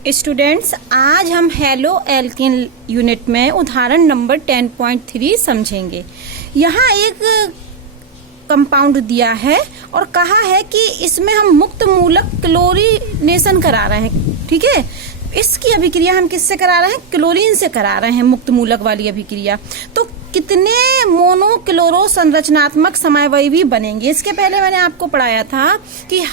Students, आज हम halo alkane unit में उदाहरण नंबर 10.3 समझेंगे। यहाँ एक कंपाउंड दिया है और कहा है कि इसमें हम मुक्त मूलक क्लोरीनेशन करा रहे हैं। ठीक है, इसकी अभिक्रिया हम किससे करा रहे हैं? क्लोरीन से करा रहे हैं, मुक्त मूलक वाली अभिक्रिया। तो कितने मोनो क्लोरो संरचनात्मक समअवयवी बनेंगे? इसके पहले मैंने आपको पढ़ाया था कि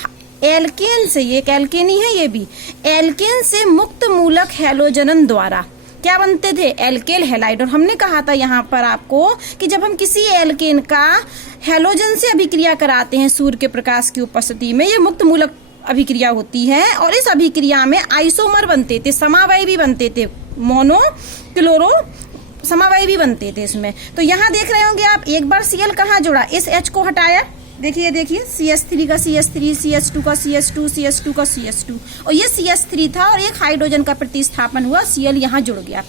एल्केन से, ये एक एल्केन ही है, ये भी एल्केन से मुक्त मूलक हैलोजनन द्वारा क्या बनते थे? एल्केल हैलाइड। और हमने कहा था यहाँ पर आपको कि जब हम किसी एल्केन का हैलोजन से अभिक्रिया कराते हैं सूर्य के प्रकाश की उपस्थिति में, ये मुक्त मूलक अभिक्रिया होती है और इस अभिक्रिया में आइसोमर बनते थे, समअवयवी बनते थे, मोनो क्लोरो समअवयवी बनते थे इसमें। तो यहाँ देख रहे होंगे आप, एक बार Cl कहाँ जुड़ा? इस H को हटाया, देखिए CH3 का CH3, CH2 का CH2, CH2 का CH2, और ये CH3 था और एक हाइड्रोजन का प्रतिस्थापन हुआ, Cl यहाँ जुड़ गया।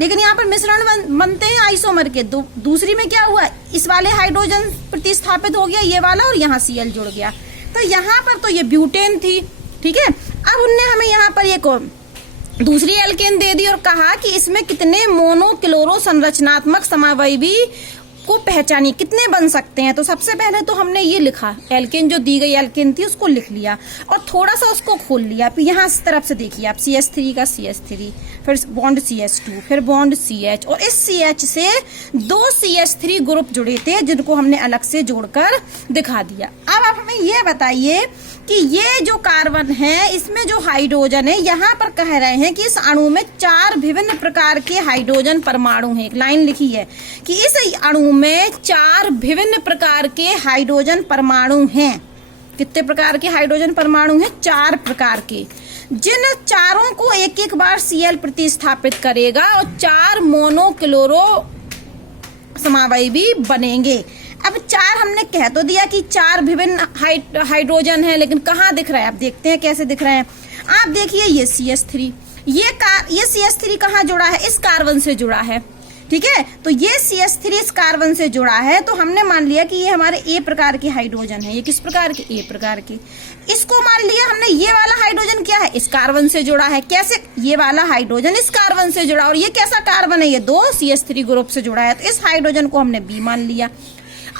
लेकिन यहाँ पर मिश्रण बनते हैं आइसोमर के। दूसरी में क्या हुआ? इस वाले हाइड्रोजन प्रतिस्थापित हो गया, ये वाला, और यहाँ Cl जुड़ गया। तो यहाँ पर तो ये ब्यूटेन थी। ठीक है, अब उनने हमें यहाँ पर एक दूसरी एल्केन दे दी और कहा कि इसमें कितने मोनो क्लोरो संरचनात्मक समअवयवी को पहचानिए, कितने बन सकते हैं। तो सबसे पहले तो हमने ये लिखा, एल्केन जो दी गई एल्केन थी उसको लिख लिया और थोड़ा सा उसको खोल लिया। फिर यहाँ इस तरफ से देखिए आप, CH3 का CH3, फिर बॉन्ड CH2, फिर बॉन्ड CH, और इस CH से 2 CH3 ग्रुप जुड़े थे जिनको हमने अलग से जोड़कर दिखा दिया। अब आप हमें ये बताइए कि ये जो कार्बन है, इसमें जो हाइड्रोजन है, यहाँ पर कह रहे हैं कि इस अणु में 4 विभिन्न प्रकार के हाइड्रोजन परमाणु हैं। एक लाइन लिखी है कि इस अणु में 4 विभिन्न प्रकार के हाइड्रोजन परमाणु हैं। कितने प्रकार के हाइड्रोजन परमाणु हैं? 4 प्रकार के, जिन चारों को एक एक बार Cl प्रतिस्थापित करेगा और 4 मोनो क्लोरो समअवयवी बनेंगे। अब 4 हमने कह तो दिया कि 4 विभिन्न हाइड्रोजन है, लेकिन कहाँ दिख रहा है? आप देखते हैं कैसे दिख रहे हैं। आप देखिए ये CH3, ये CH3 कहाँ जुड़ा है? इस कार्बन से जुड़ा है। ठीक है, तो ये CH3 इस कार्बन से जुड़ा है, तो हमने मान लिया कि ये हमारे A प्रकार के हाइड्रोजन है। ये किस प्रकार के? A प्रकार के। इसको मान लिया हमने, ये वाला हाइड्रोजन क्या है? इस कार्बन से जुड़ा है। कैसे? ये वाला हाइड्रोजन इस कार्बन से जुड़ा, और ये कैसा कार्बन है? ये 2 CH3 ग्रुप से जुड़ा है, तो इस हाइड्रोजन को हमने B मान लिया।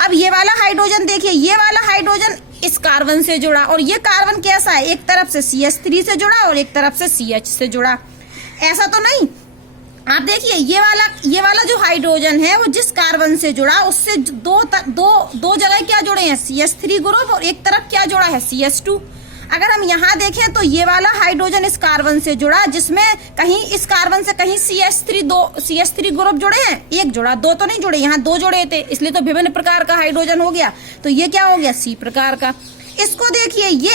अब ये वाला हाइड्रोजन देखिए, ये वाला हाइड्रोजन इस कार्बन से जुड़ा, और ये कार्बन कैसा है? एक तरफ से CH3 से जुड़ा और एक तरफ से CH से जुड़ा। ऐसा तो नहीं। आप देखिए ये वाला जो हाइड्रोजन है वो जिस कार्बन से जुड़ा उससे दो जगह क्या जुड़े हैं? CH3 ग्रुप, और एक तरफ क्या जुड़ा है? CH2। अगर हम यहाँ देखें तो ये वाला हाइड्रोजन इस कार्बन से जुड़ा, जिसमें कहीं इस कार्बन से कहीं CH3 ग्रुप जुड़े हैं, एक जुड़ा, 2 तो नहीं जुड़े, यहाँ 2 जुड़े थे, इसलिए तो विभिन्न प्रकार का हाइड्रोजन हो गया। तो ये क्या हो गया? C प्रकार का। इसको देखिए, ये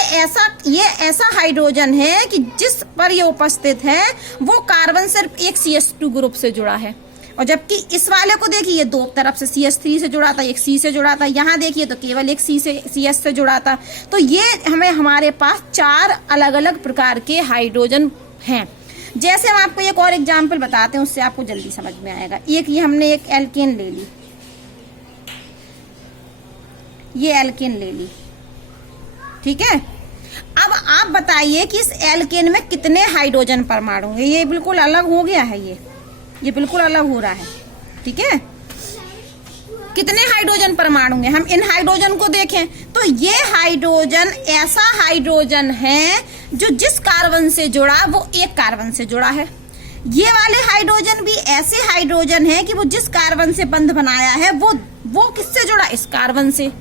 ऐसा हाइड्रोजन है कि जिस पर ये उपस्थित है वो कार्बन सिर्फ एक CH2 ग्रुप से जुड़ा है, और जबकि इस वाले को देखिए 2 तरफ से CH3 से जुड़ा था, एक C से जुड़ा था। यहाँ देखिए तो केवल एक CH से जुड़ा था। तो ये हमारे पास 4 अलग अलग प्रकार के हाइड्रोजन हैं। जैसे हम आपको एक और एग्जाम्पल बताते हैं, उससे आपको जल्दी समझ में आएगा। ये हमने एक एल्केन ले ली, ये एल्केन ले ली। ठीक है, अब आप बताइए कि इस एल्केन में कितने हाइड्रोजन परमाणु हैं? ये बिल्कुल अलग हो गया है, ये बिल्कुल अलग हो रहा है। ठीक है, कितने हाइड्रोजन परमाणु हैं? हम इन हाइड्रोजन को देखें तो ये हाइड्रोजन ऐसा हाइड्रोजन है जो जिस कार्बन से जुड़ा वो एक कार्बन से जुड़ा है। ये वाले हाइड्रोजन भी ऐसे हाइड्रोजन है कि वो जिस कार्बन से बंध बनाया है वो किससे जुड़ा? इस कार्बन से।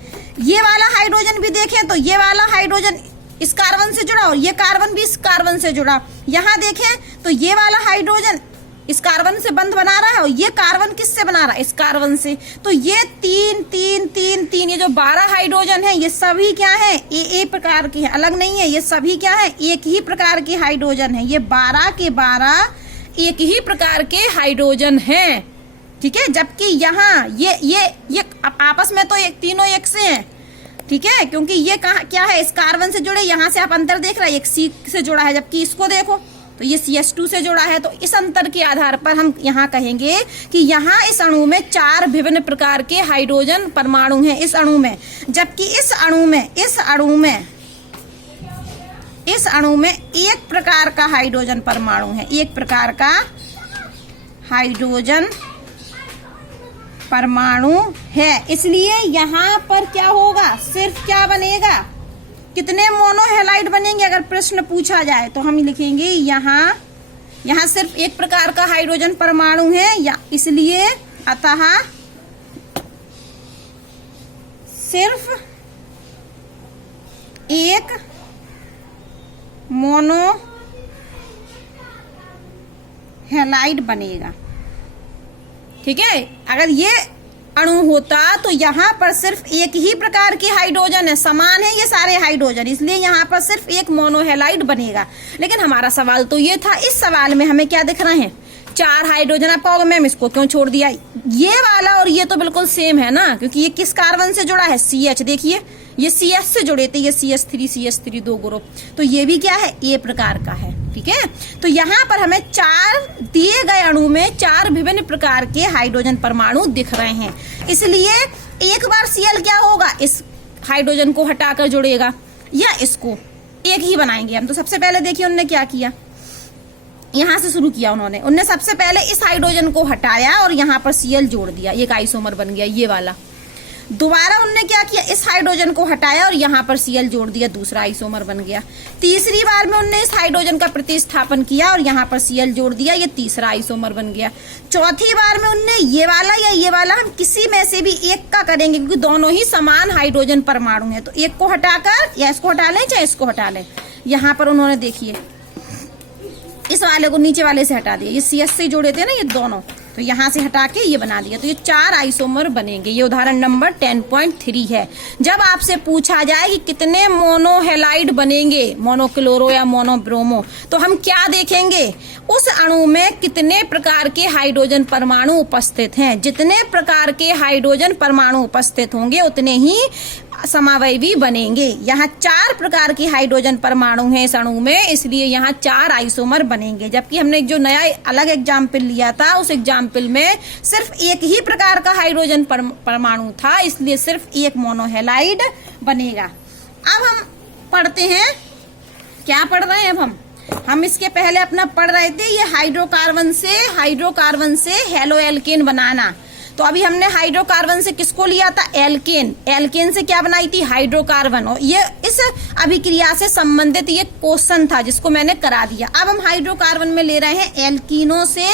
ये वाला हाइड्रोजन भी देखें तो ये वाला हाइड्रोजन इस कार्बन से जुड़ा और ये कार्बन भी इस कार्बन से जुड़ा। यहाँ देखें तो ये वाला हाइड्रोजन इस कार्बन से बंध बना रहा है और ये कार्बन किससे बना रहा है? इस कार्बन से। तो ये 3 ये जो 12 हाइड्रोजन है, ये सभी क्या है? A प्रकार के हैं, अलग नहीं है। ये सभी क्या है? एक ही प्रकार के हाइड्रोजन है। ये 12 के 12 एक ही प्रकार के हाइड्रोजन हैं। ठीक है, जबकि यहाँ ये आपस में तो तीनों एक से हैं। ठीक है, क्योंकि ये क्या है? इस कार्बन से जुड़े, यहाँ से आप अंतर देख रहे हैं, एक C से जुड़ा है, जबकि इसको देखो तो ये CH2 से जुड़ा है। तो इस अंतर के आधार पर हम यहाँ कहेंगे कि यहाँ इस अणु में 4 विभिन्न प्रकार के हाइड्रोजन परमाणु हैं इस अणु में, जबकि इस अणु में इस अणु में एक प्रकार का हाइड्रोजन परमाणु है, एक प्रकार का हाइड्रोजन परमाणु है, इसलिए यहाँ पर क्या होगा, सिर्फ क्या बनेगा, कितने मोनोहेलाइड बनेंगे। अगर प्रश्न पूछा जाए तो हम लिखेंगे यहाँ सिर्फ एक प्रकार का हाइड्रोजन परमाणु है, या इसलिए अतः सिर्फ एक मोनोहेलाइड बनेगा। ठीक है, अगर ये अणु होता तो यहाँ पर सिर्फ एक ही प्रकार की हाइड्रोजन है, समान है ये सारे हाइड्रोजन, इसलिए यहाँ पर सिर्फ एक मोनोहेलाइड बनेगा। लेकिन हमारा सवाल तो ये था, इस सवाल में हमें क्या दिख रहे हैं, 4 हाइड्रोजन। आप कहोगे मैम इसको क्यों छोड़ दिया, ये वाला और ये तो बिल्कुल सेम है ना, क्योंकि ये किस कार्बन से जुड़ा है, CH। देखिए ये CS से जुड़े थे, ये CH3 2 ग्रुप, तो ये भी क्या है, A प्रकार का है। ठीक है, तो यहाँ पर हमें 4 दिए गए अणु में 4 विभिन्न प्रकार के हाइड्रोजन परमाणु दिख रहे हैं, इसलिए एक बार Cl क्या होगा, इस हाइड्रोजन को हटाकर जुड़ेगा या इसको एक ही बनाएंगे हम। तो सबसे पहले देखिए उन्होंने क्या किया, यहाँ से शुरू किया उन्होंने सबसे पहले इस हाइड्रोजन को हटाया और यहाँ पर Cl जोड़ दिया, एक आइसोमर बन गया ये वाला। दोबारा उन्होंने क्या किया, इस हाइड्रोजन को हटाया और यहाँ पर Cl जोड़ दिया, दूसरा आइसोमर बन गया। तीसरी बार में उन्होंने इस हाइड्रोजन का प्रतिस्थापन किया और यहाँ पर Cl जोड़ दिया, ये तीसरा आइसोमर बन गया। चौथी बार में उन्होंने ये वाला या ये वाला, हम किसी में से भी एक का करेंगे क्योंकि दोनों ही समान हाइड्रोजन परमाणु है, तो एक को हटाकर या इसको हटा लें चाहे इसको हटा लें। यहाँ पर उन्होंने देखिए इस वाले को नीचे वाले से हटा दिया, ये CS से जोड़े थे ना ये दोनों, तो यहाँ से हटा के ये बना दिया, तो ये 4 आइसोमर बनेंगे। ये उदाहरण नंबर 10.3 है। जब आपसे पूछा जाए कि कितने मोनोहेलाइड बनेंगे, मोनोक्लोरो या मोनोब्रोमो, तो हम क्या देखेंगे, उस अणु में कितने प्रकार के हाइड्रोजन परमाणु उपस्थित हैं। जितने प्रकार के हाइड्रोजन परमाणु उपस्थित होंगे उतने ही समावयवी बनेंगे। यहाँ 4 प्रकार के हाइड्रोजन परमाणु हैं इस अणु में, इसलिए यहाँ 4 आइसोमर बनेंगे। जबकि हमने जो नया अलग एग्जाम्पल लिया था, उस एग्जाम्पल में सिर्फ एक ही प्रकार का हाइड्रोजन परमाणु था, इसलिए सिर्फ एक मोनोहेलाइड बनेगा। अब हम पढ़ते हैं, क्या पढ़ रहे हैं अब हम इसके पहले अपना पढ़ रहे थे ये हाइड्रोकार्बन से हेलो एल्केन बनाना। तो अभी हमने हाइड्रोकार्बन से किसको लिया था, एल्केन से क्या बनाई थी, हाइड्रोकार्बन। और ये इस अभिक्रिया से संबंधित ये क्वेश्चन था जिसको मैंने करा दिया। अब हम हाइड्रोकार्बन में ले रहे हैं एल्कीनो से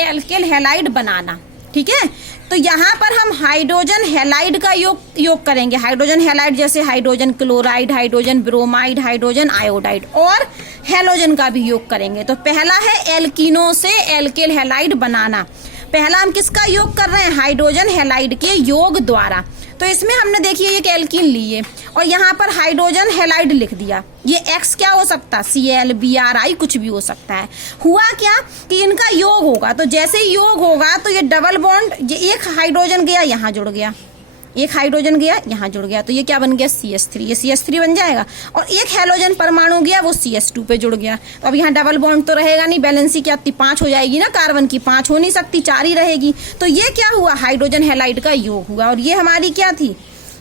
एल्केल हैलाइड बनाना। ठीक है, तो यहाँ पर हम हाइड्रोजन हैलाइड का योग करेंगे। हाइड्रोजन हैलाइड जैसे hydrogen chloride, hydrogen bromide, hydrogen iodide, और हैलोजन का भी योग करेंगे। तो पहला है एल्कीनो से एल्केल हैलाइड बनाना। पहला हम किसका योग कर रहे हैं, हाइड्रोजन हैलाइड के योग द्वारा। तो इसमें हमने देखिए एक एल्कीन लिए और यहाँ पर हाइड्रोजन हैलाइड लिख दिया। ये X क्या हो सकता है, Cl, Bri कुछ भी हो सकता है। हुआ क्या कि इनका योग होगा, तो जैसे ही योग होगा तो ये डबल बॉन्ड, ये एक हाइड्रोजन गया यहाँ जुड़ गया, एक हाइड्रोजन गया यहाँ जुड़ गया, तो ये क्या बन गया, CH3। ये CH3 बन जाएगा। और एक हैलोजन परमाणु गया, वो CH2 पे जुड़ गया। तो अब यहाँ डबल बॉन्ड तो रहेगा नहीं, बैलेंसी क्या 5 हो जाएगी ना, कार्बन की 5 हो नहीं सकती, 4 ही रहेगी। तो ये क्या हुआ, हाइड्रोजन हैलाइड का योग हुआ। और ये हमारी क्या थी,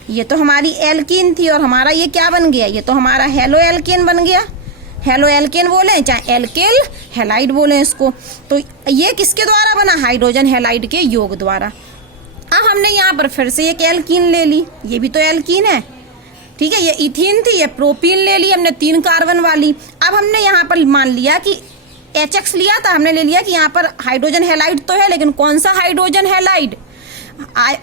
ये तो हमारी एल्कीन थी, और हमारा ये क्या बन गया, ये तो हमारा हेलो एल्केन बन गया। हेलो एल्केन बोले चाहे एल्केल हैलाइड बोले इसको। तो ये किसके द्वारा बना, हाइड्रोजन हैलाइड के योग द्वारा। अब हमने यहाँ पर फिर से एक एल्कीन ले ली, ये भी तो एल्कीन है। ठीक है, ये इथीन थी, ये प्रोपीन ले ली हमने 3 कार्बन वाली। अब हमने यहाँ पर मान लिया कि HX लिया था, हमने ले लिया कि यहाँ पर हाइड्रोजन हैलाइड तो है, लेकिन कौन सा हाइड्रोजन हैलाइड,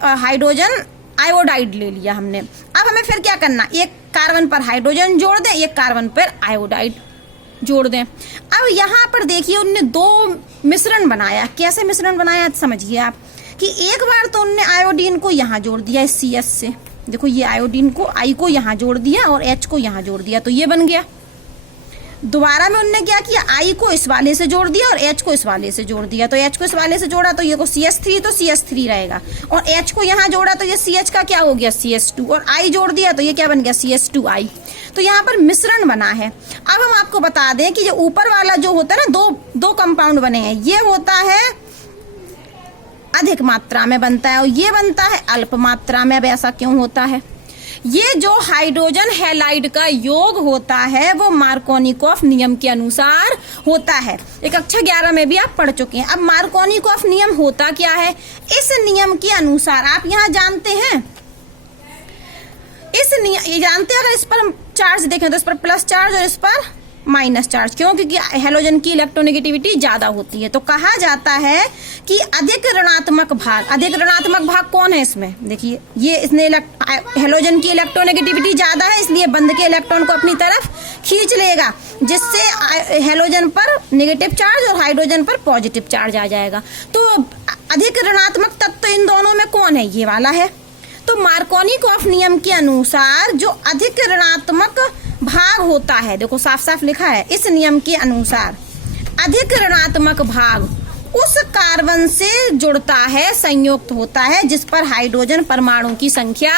हाइड्रोजन आयोडाइड ले लिया हमने। अब हमें फिर क्या करना, एक कार्बन पर हाइड्रोजन जोड़ दें, एक कार्बन पर आयोडाइड जोड़ दें। अब यहाँ पर देखिए उनने 2 मिश्रण बनाया। कैसे मिश्रण बनाया समझिए आप, कि एक बार तो उनने आयोडीन को यहाँ जोड़ दिया इस CS से, देखो ये आयोडीन को I को यहाँ जोड़ दिया और H को यहाँ जोड़ दिया, तो ये बन गया। दोबारा में उनने क्या किया, I को इस वाले से जोड़ दिया और H को इस वाले से जोड़ दिया। तो H को इस वाले से जोड़ा तो ये को CH3, तो CH3 रहेगा, और H को यहाँ जोड़ा तो ये CH का क्या हो गया, CH2, और I जोड़ दिया तो ये क्या बन गया, CH2I। तो यहाँ पर मिश्रण बना है। अब हम आपको बता दें कि जो ऊपर वाला जो होता है ना, दो कंपाउंड बने हैं, ये होता है अधिक मात्रा में बनता है और ये बनता है अल्प मात्रा में। अब ऐसा क्यों होता है, ये जो हाइड्रोजन हैलाइड का योग होता है वो मार्कोनिकॉफ नियम के अनुसार होता है। एक कक्षा 11 में भी आप पढ़ चुके हैं। अब मार्कोनिकॉफ नियम होता क्या है? इस नियम के अनुसार आप यहाँ जानते हैं, इस नियम ये जानते हैं, अगर इस पर हम चार्ज देखें तो इस पर प्लस चार्ज और इस पर माइनस चार्ज, क्यों? क्योंकि हैलोजन की इलेक्ट्रोनेगेटिविटी ज्यादा होती है। तो कहा जाता है कि अधिक ऋणात्मक भाग, अधिक ऋणात्मक भाग कौन है इसमें? देखिए, ये इसने हैलोजन की इलेक्ट्रोनेगेटिविटी ज्यादा है, इसलिए बंद के इलेक्ट्रॉन को अपनी तरफ खींच लेगा, जिससे हैलोजन पर नेगेटिव चार्ज और हाइड्रोजन पर पॉजिटिव चार्ज आ जाएगा। तो अधिक ऋणात्मक तत्व इन दोनों में कौन है? ये वाला है। तो मार्कोनिकॉफ नियम के अनुसार जो अधिक ऋणात्मक भाग होता है, देखो साफ साफ लिखा है, इस नियम के अनुसार अधिक ऋणात्मक भाग उस कार्बन से जुड़ता है, संयुक्त होता है, जिस पर हाइड्रोजन परमाणु की संख्या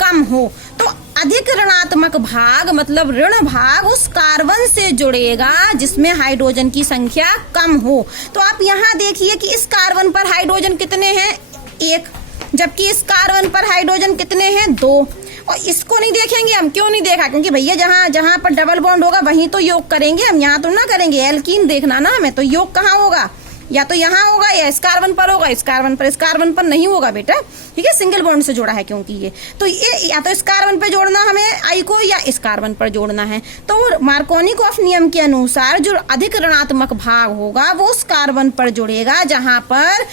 कम हो। तो अधिक ऋणात्मक भाग मतलब ऋण भाग उस कार्बन से जुड़ेगा जिसमें हाइड्रोजन की संख्या कम हो। तो आप यहाँ देखिए कि इस कार्बन पर हाइड्रोजन कितने हैं? 1, जबकि इस कार्बन पर हाइड्रोजन कितने हैं? 2। और इसको नहीं देखेंगे हम, क्यों नहीं देखा? क्योंकि भैया जहाँ जहाँ पर डबल बॉन्ड होगा वहीं तो योग करेंगे हम, यहाँ तो ना करेंगे। एल्कीन देखना ना हमें, तो योग कहाँ होगा? या तो यहाँ होगा या इस कार्बन पर होगा, इस कार्बन पर नहीं होगा बेटा, ठीक है? सिंगल बॉन्ड से जोड़ा है क्योंकि ये, तो ये या तो इस कार्बन पर जोड़ना हमें आई को, या इस कार्बन पर जोड़ना है। तो मार्कोनिकॉफ नियम के अनुसार जो अधिक ऋणात्मक भाग होगा वो उस कार्बन पर जुड़ेगा जहां पर,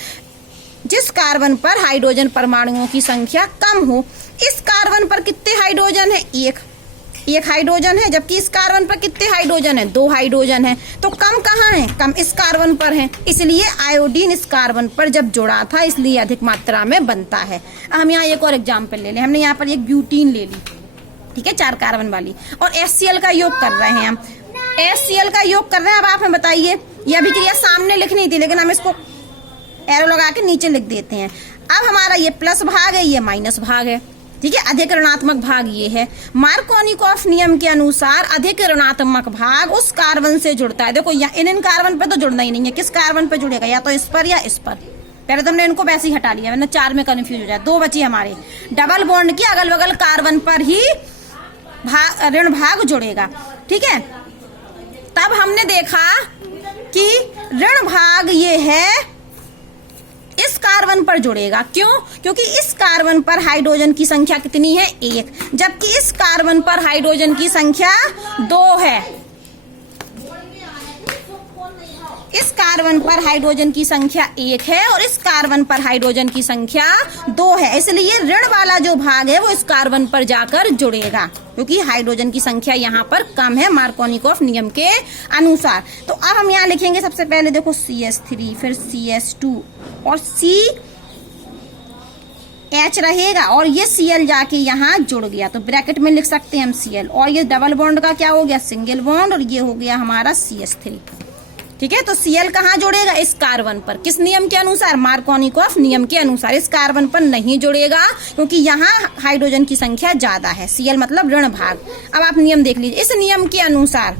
जिस कार्बन पर हाइड्रोजन परमाणुओं की संख्या कम हो। इस कार्बन पर कितने हाइड्रोजन है? एक हाइड्रोजन है, जबकि इस कार्बन पर कितने हाइड्रोजन है? 2 हाइड्रोजन है। तो कम कहाँ है? कम इस कार्बन पर है, इसलिए आयोडीन इस कार्बन पर जब जुड़ा था इसलिए अधिक मात्रा में बनता है। हम यहाँ एक और एग्जाम्पल ले लें। हमने यहाँ पर एक ब्यूटीन ले ली, ठीक है, 4 कार्बन वाली, और HCl का योग कर रहे हैं हम। HCl का योग कर रहे हैं। अब आप हमें बताइए, यह अभिक्रिया सामने लिखनी थी लेकिन हम इसको एरो लगा के नीचे लिख देते हैं। अब हमारा ये प्लस भाग है, ये माइनस भाग है, ठीक है? अधिक ऋणात्मक भाग ये है। मार्कोनिकॉफ नियम के अनुसार अधिक ऋणात्मक भाग उस कार्बन से जुड़ता है। देखो इन कार्बन पर तो जुड़ना ही नहीं है, किस कार्बन पर जुड़ेगा? या तो इस पर या इस पर। पहले तो हमने इनको वैसे ही हटा लिया, वरना 4 में कंफ्यूज हो जाए। 2 बची हमारे। डबल बॉन्ड के अगल बगल कार्बन पर ही ऋण भाग जुड़ेगा, ठीक है? तब हमने देखा कि ऋण भाग ये है इस कार्बन पर जुड़ेगा। क्यों? क्योंकि इस कार्बन पर हाइड्रोजन की संख्या कितनी है? 1, जबकि इस कार्बन पर हाइड्रोजन की संख्या 2 है। इस कार्बन पर हाइड्रोजन की संख्या 1 है और इस कार्बन पर हाइड्रोजन की संख्या 2 है, इसलिए ऋण वाला जो भाग है वो इस कार्बन पर जाकर जुड़ेगा, क्योंकि हाइड्रोजन की संख्या यहाँ पर कम है मार्कोनिकॉफ नियम के अनुसार। तो अब हम यहाँ लिखेंगे सबसे पहले, देखो CH3, फिर CH2 और CH रहेगा, और ये Cl जाके यहाँ जुड़ गया, तो ब्रैकेट में लिख सकते हैं हम Cl, और ये डबल बॉन्ड का क्या हो गया? सिंगल बॉन्ड, और ये हो गया हमारा CH3, ठीक है? तो Cl कहाँ जुड़ेगा? इस कार्बन पर। किस नियम के अनुसार? मार्कोनिकॉफ नियम के अनुसार। इस कार्बन पर नहीं जुड़ेगा क्योंकि यहाँ हाइड्रोजन की संख्या ज्यादा है। Cl मतलब ऋण भाग। अब आप नियम देख लीजिए। इस नियम के अनुसार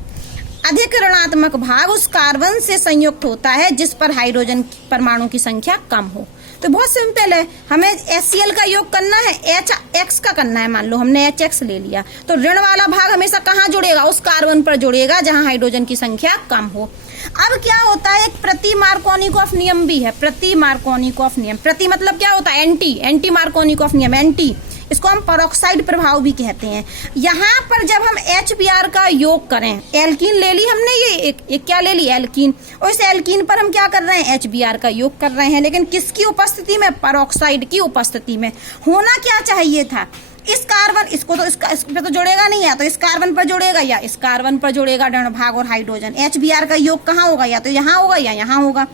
अधिक ऋणात्मक भाग उस कार्बन से संयुक्त होता है जिस पर हाइड्रोजन परमाणु की संख्या कम हो। तो बहुत सिंपल है, हमें HCl का योग करना है, HX का करना है। मान लो हमने HX ले लिया, तो ऋण वाला भाग हमेशा कहाँ जुड़ेगा? उस कार्बन पर जुड़ेगा जहां हाइड्रोजन की संख्या कम हो। अब क्या होता है? एक प्रति मार्कोनिकॉफ नियम भी है। प्रति मार्कोनिकॉफ नियम, प्रति मतलब क्या होता है? एंटी मार्कोनिकॉफ नियम, एंटी। इसको हम पेरोक्साइड प्रभाव भी कहते हैं। यहाँ पर जब हम HBr का योग करें, एल्कीन ले ली हमने, ये एक क्या ले ली? एल्कीन। और इस एल्कीन पर हम क्या कर रहे हैं? HBr का योग कर रहे हैं, लेकिन किसकी उपस्थिति में? पेरोक्साइड की उपस्थिति में। होना क्या चाहिए था? इस कार्बन, इसको तो इस पे तो जुड़ेगा नहीं, या तो इस कार्बन पर जुड़ेगा या इस कार्बन पर जुड़ेगा ऋण भाग और हाइड्रोजन। HBr का योग कहाँ होगा? या तो यहाँ होगा या यहाँ होगा।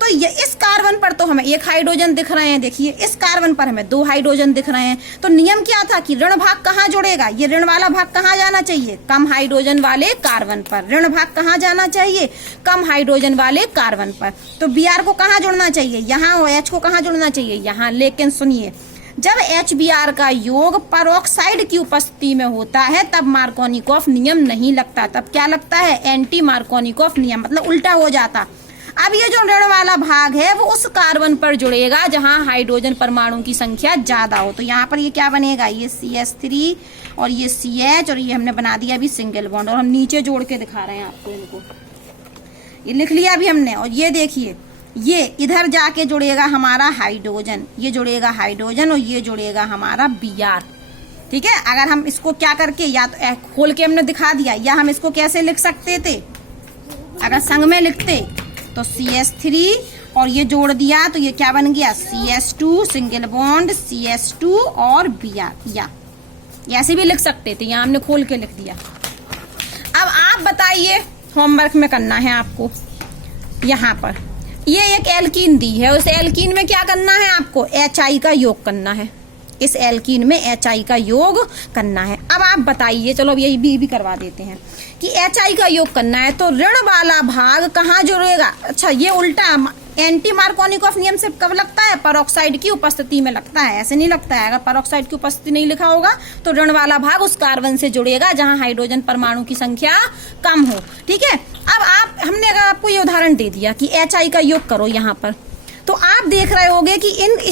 तो ये इस कार्बन पर तो हमें 1 हाइड्रोजन दिख रहे हैं, देखिए इस कार्बन पर हमें 2 हाइड्रोजन दिख रहे हैं। तो नियम क्या था कि ऋण भाग कहाँ जुड़ेगा? ये ऋण वाला भाग कहाँ जाना चाहिए? कम हाइड्रोजन वाले कार्बन पर। ऋण भाग कहाँ जाना चाहिए? कम हाइड्रोजन वाले कार्बन पर। तो Br को कहाँ जुड़ना चाहिए? यहाँ। और H को कहाँ जुड़ना चाहिए? यहाँ। लेकिन सुनिए, जब HBr का योग पेरोक्साइड की उपस्थिति में होता है तब मार्कोनिकॉफ नियम नहीं लगता। तब क्या लगता है? एंटी मार्कोनिकॉफ नियम, मतलब उल्टा हो जाता। अब ये जो ऋण वाला भाग है वो उस कार्बन पर जुड़ेगा जहां हाइड्रोजन परमाणु की संख्या ज्यादा हो। तो यहाँ पर ये क्या बनेगा, ये CH3 और ये CH और ये हमने बना दिया अभी सिंगल बॉन्ड, और हम नीचे जोड़ के दिखा रहे हैं आपको इनको, ये लिख लिया अभी हमने। और ये देखिए ये इधर जाके जुड़ेगा हमारा हाइड्रोजन, ये जुड़ेगा हाइड्रोजन और ये जुड़ेगा हमारा Br। ठीक है, अगर हम इसको क्या करके या तो खोल के हमने दिखा दिया, या हम इसको कैसे लिख सकते थे, अगर संग में लिखते तो CH3 और ये जोड़ दिया तो ये क्या बन गया, CH2 सिंगल बॉन्ड CH2 और Br, या ऐसे भी लिख सकते थे, यहाँ हमने खोल के लिख दिया। अब आप बताइए, होमवर्क में करना है आपको, यहाँ पर ये एक एल्कीन दी है, उस एल्कीन में क्या करना है आपको, HI का योग करना है, इस एल्कीन में HI का योग करना है। अब आप बताइए, चलो अब यही भी करवा देते हैं कि HI का योग करना है तो ऋण वाला भाग कहाँ जुड़ेगा। अच्छा, ये उल्टा एंटी मार्कोनिकॉफ नियम से कब लगता है, परऑक्साइड की उपस्थिति में लगता है, ऐसे नहीं लगता है। अगर परऑक्साइड की उपस्थिति नहीं लिखा होगा तो ऋण वाला भाग उस कार्बन से जुड़ेगा जहां हाइड्रोजन परमाणु की संख्या कम हो। ठीक है, अब हमने अगर आपको ये उदाहरण दे दिया कि HI का योग करो यहाँ पर, तो आप देख रहे होंगे कि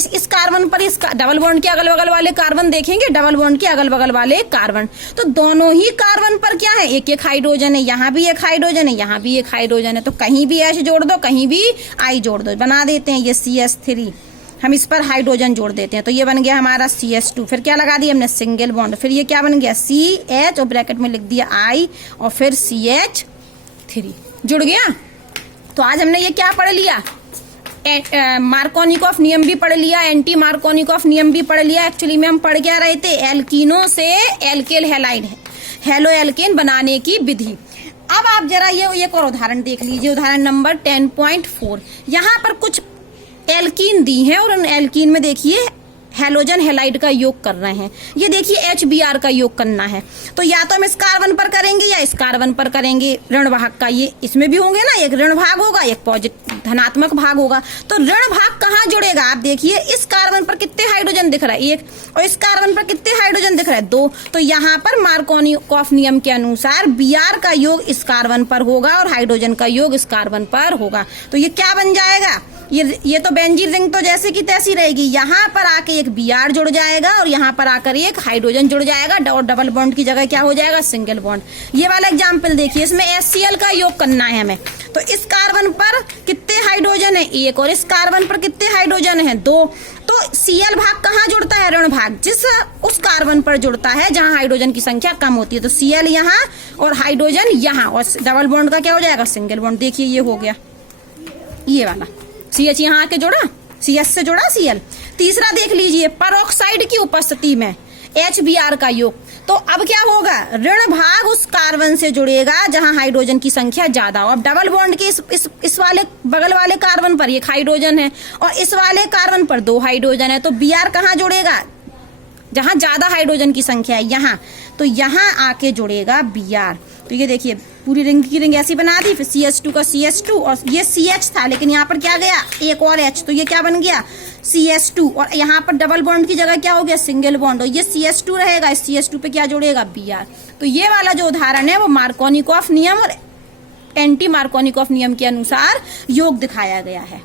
इस कार्बन पर इस डबल बॉन्ड के अगल बगल वाले कार्बन देखेंगे, डबल बॉन्ड के अगल बगल वाले कार्बन, तो दोनों ही कार्बन पर क्या है, एक एक हाइड्रोजन है, यहाँ भी एक हाइड्रोजन है, यहाँ भी एक हाइड्रोजन है। तो कहीं भी H जोड़ दो, कहीं भी I जोड़ दो, बना देते हैं ये CH3, हम इस पर हाइड्रोजन जोड़ देते हैं तो ये बन गया हमारा CH2, फिर क्या लगा दिया हमने सिंगल बॉन्ड, फिर ये क्या बन गया CH और ब्रैकेट में लिख दिया I और फिर CH3 जुड़ गया। तो आज हमने ये क्या पढ़ लिया, मार्कोनिकॉफ नियम भी पढ़ लिया, एंटी मार्कोनिकॉफ नियम भी पढ़ लिया। एक्चुअली में हम पढ़ क्या रहे थे, एल्कीनों से एल्केल हैलाइड हेलो एल्केन बनाने की विधि। अब आप जरा ये एक और उदाहरण देख लीजिए, उदाहरण नंबर 10.4। यहाँ पर कुछ एल्कीन दी हैं और उन एल्कीन में देखिए हेलोजन हैलाइड का योग कर रहे हैं। ये देखिए HBr का योग करना है, तो या तो हम इस कार्बन पर करेंगे या इस कार्बन पर करेंगे। ऋण भाग का ये इसमें भी होंगे ना, एक ऋण भाग होगा, एक पॉजिटिव धनात्मक भाग होगा। तो ऋण भाग कहाँ जुड़ेगा, आप देखिए इस कार्बन पर कितने हाइड्रोजन दिख रहा है, एक, और इस कार्बन पर कितने हाइड्रोजन दिख रहा है, 2। तो यहाँ पर मार्कोनिकॉफ नियम के अनुसार Br का योग इस कार्बन पर होगा और हाइड्रोजन का योग इस कार्बन पर होगा। तो ये क्या बन जाएगा, ये तो बेंजीन रिंग तो जैसे की तैसी रहेगी, यहाँ पर आके एक Br जुड़ जाएगा और यहाँ पर आकर एक हाइड्रोजन जुड़ जाएगा और डबल बॉन्ड की जगह क्या हो जाएगा, सिंगल बॉन्ड। ये वाला एग्जाम्पल देखिए, इसमें HCl का योग करना है हमें, तो इस कार्बन पर कितने हाइड्रोजन है, 1, और इस कार्बन पर कितने हाइड्रोजन है, 2। तो Cl भाग कहाँ जुड़ता है, ऋण भाग उस कार्बन पर जुड़ता है जहां हाइड्रोजन की संख्या कम होती है। तो Cl यहाँ और हाइड्रोजन यहाँ, और डबल बॉन्ड का क्या हो जाएगा, सिंगल बॉन्ड। देखिए ये हो गया, ये वाला CH यहाँ आके जोड़ा, CH से जोड़ा Cl। तीसरा देख लीजिए, परऑक्साइड की उपस्थिति में HBr का योग। तो अब क्या होगा, ऋण भाग उस कार्बन से जुड़ेगा जहां हाइड्रोजन की संख्या ज्यादा हो। अब डबल बॉन्ड के इस वाले बगल वाले कार्बन पर एक हाइड्रोजन है और इस वाले कार्बन पर 2 हाइड्रोजन है, तो Br कहाँ जुड़ेगा, जहां ज्यादा हाइड्रोजन की संख्या है यहाँ, तो यहाँ आके जुड़ेगा Br। तो ये देखिए पूरी रिंग की रिंग ऐसी बना दी, फिर CH2 का CH2 और ये CH था लेकिन यहाँ पर क्या गया, एक और H, तो ये क्या बन गया CH2, और यहाँ पर डबल बॉन्ड की जगह क्या हो गया, सिंगल बॉन्ड, और ये CH2 रहेगा, इस CH2 पे क्या जुड़ेगा, Br। तो ये वाला जो उदाहरण है वो मार्कोनिकॉफ नियम और एंटी मार्कोनिकॉफ नियम के अनुसार योग दिखाया गया है।